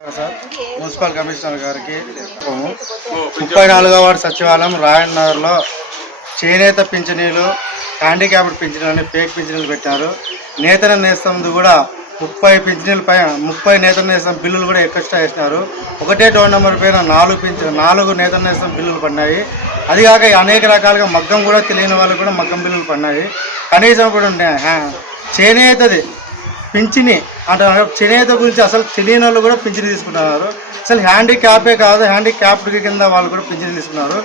Sir municipal commissioner గారికి 34వ ward సచివాలయం రాయన్ నగర్లో చేనేత పింఛనీలు, హ్యాండిక్యాప్డ్ పింఛనీలు ఫేక్ పింఛనీలు పెట్టారు. నేతన నేస్తంది కూడా 30 పింఛనీల పైన 30 నేతన నేస్తం బిల్లులు కూడా ఎక్స్ట్రా వేసినారు. ఒకటే డోర్ నెంబర్ పైన 4 నేతన నేస్తం బిల్లులు పడినాయి. అది కాక అనేక రకాలుగా మగ్గం కూడా తెలియని వాళ్ళు కూడా మగ్గం బిల్లులు పడినాయి. కనీసం కూడా చేనేతది పింఛని అంటే చేనేత గురించి అసలు తెలియని వాళ్ళు కూడా పింఛని తీసుకుంటున్నారు. అసలు హ్యాండిక్యాపే కాదు, హ్యాండిక్యాప్డ్ కింద వాళ్ళు కూడా పింఛని తీసుకున్నారు.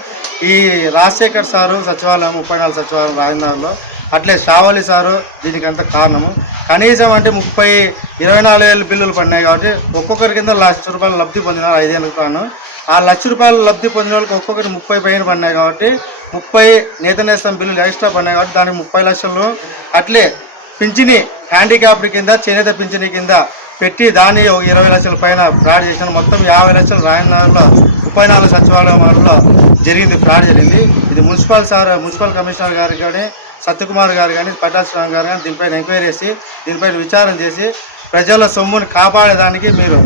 ఈ రాజశేఖర్ సారు సచివాలయం 34 సచివాలయం రాజనగర్లో, అట్లే శ్రావళి సారు దీనికి అంత కారణము. కనీసం అంటే 24,000 బిల్లులు పడినాయి కాబట్టి ఒక్కొక్కరి కింద ₹1,00,000 లబ్ధి పొందినారు 5 ఏళ్ళ కాను. ఆ ₹1,00,000 లబ్ధి పొందిన వాళ్ళకి ఒక్కొక్కటి 30 పైన పడినాయి కాబట్టి 30 నేత నేస్తం బిల్లులు ఎక్స్ట్రా పడినాయి కాబట్టి దానికి 30 లక్షలు. అట్లే పింఛని హ్యాండిక్యాప్డ్ కింద చేనేత పింఛని కింద పెట్టి దాన్ని 20 లక్షల పైన ఫ్రాడ్ చేసిన మొత్తం 50 లక్షలు రాయనగర్లో 34 సచివాలయంలో జరిగింది, ఫ్రాడ్ జరిగింది. ఇది మున్సిపల్ కమిషనర్ గారికి కానీ, సత్యకుమార్ గారు కానీ, పట్టాశ్రామ్ గారు కానీ దీనిపైన ఎంక్వైరీ చేసి దీనిపైన విచారణ చేసి ప్రజల సొమ్ముని కాపాడేదానికి మీరు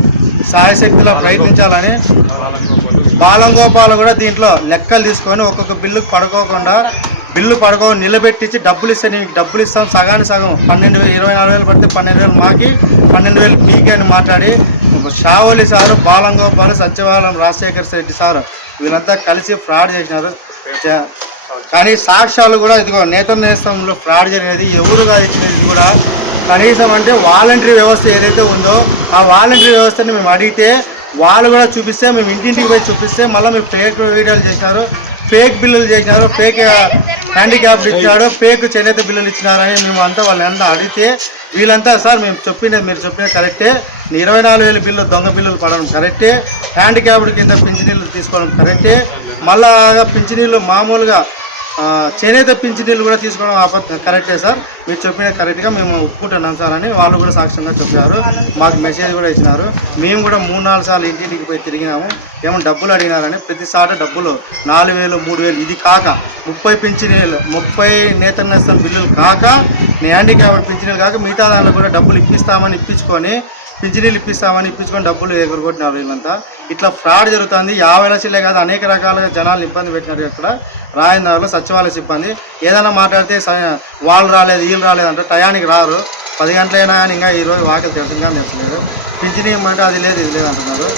సాయశక్తిలో ప్రయత్నించాలని. బాలంగోపాల్ కూడా దీంట్లో లెక్కలు తీసుకొని ఒక్కొక్క బిల్లుకు పడుకో నిలబెట్టించి డబ్బులు ఇస్తే నీకు డబ్బులు ఇస్తాం, సగానికి సగం 12,000 24,000 పడితే 12,000 మాకి 12,000 మీకే అని మాట్లాడి శ్రావళి సారు, బాలంగోపాల్, సచివాలయం రాజశేఖర్ రెడ్డి సారు వీళ్ళంతా కలిసి ఫ్రాడ్ చేసినారు. కానీ సాక్ష్యాలు కూడా ఇదిగో నేత నేస్తంలో ఫ్రాడ్ జరిగేది ఎవరు కాదు ఇచ్చినది కూడా. కనీసం అంటే వాలంటరీ వ్యవస్థ ఏదైతే ఉందో ఆ వాలంటరీ వ్యవస్థని మేము అడిగితే వాళ్ళు కూడా చూపిస్తే మేము ఇంటింటికి పోయి చూపిస్తే మళ్ళీ మీరు ఫేక్ వీడియోలు చేసినారు, ఫేక్ బిల్లులు చేసినారు, ఫేక్ హ్యాండిక్యాప్డ్ ఇచ్చినాడు, ఫేక్ చేనేత బిల్లులు ఇచ్చినారని మేము అంతా వాళ్ళంతా అడిగితే వీళ్ళంతా సార్ మీరు చెప్పిన కరెక్టే, 24,000 బిల్లు దొంగ బిల్లులు పడడం కరెక్టే, హ్యాండిక్యాప్డ్ కింద పింఛనీళ్ళు తీసుకోవడం కరెక్టే, మళ్ళా పింఛనీళ్ళు మామూలుగా చేనేత పింఛనీళ్ళు కూడా తీసుకోవడం కరెక్టే సార్, మీరు చెప్పిన కరెక్ట్గా మేము ఒప్పుకుంటున్నాం సార్ అని వాళ్ళు కూడా సాక్ష్యంగా చెప్పారు. మాకు మెసేజ్ కూడా ఇచ్చినారు. మేము కూడా 3-4 సార్లు ఇంటింటికి పోయి తిరిగినాము. ఏమో డబ్బులు అడిగినారని ప్రతిసారి డబ్బులు 4,000 3,000 ఇది కాక 30 పింఛనీలు 30 నేత నేస్తం బిల్లులు కాక హ్యాండిక్యాప్డ్ పింఛనీలు కాక మిగతా దాంట్లో కూడా డబ్బులు ఇప్పించుకొని డబ్బులు ఎగురగొట్టినారు వీళ్ళంతా. ఇట్లా ఫ్రాడ్ జరుగుతుంది. 50 లక్షలే కాదు అనేక రకాలుగా జనాలు ఇబ్బంది పెట్టినారు. ఇక్కడ రాయనగర్లో సచివాలయ సిబ్బంది ఏదైనా మాట్లాడితే వాళ్ళు రాలేదు వీళ్ళు రాలేదు అంటే టయానికి రారు. 10 గంటలైనా కానీ ఇంకా ఈరోజు వాకిలు తెరచడం కానీ తెచ్చలేదు. పింఛనీ ఇవ్వమంటే అది లేదు ఇది లేదు అంటున్నారు.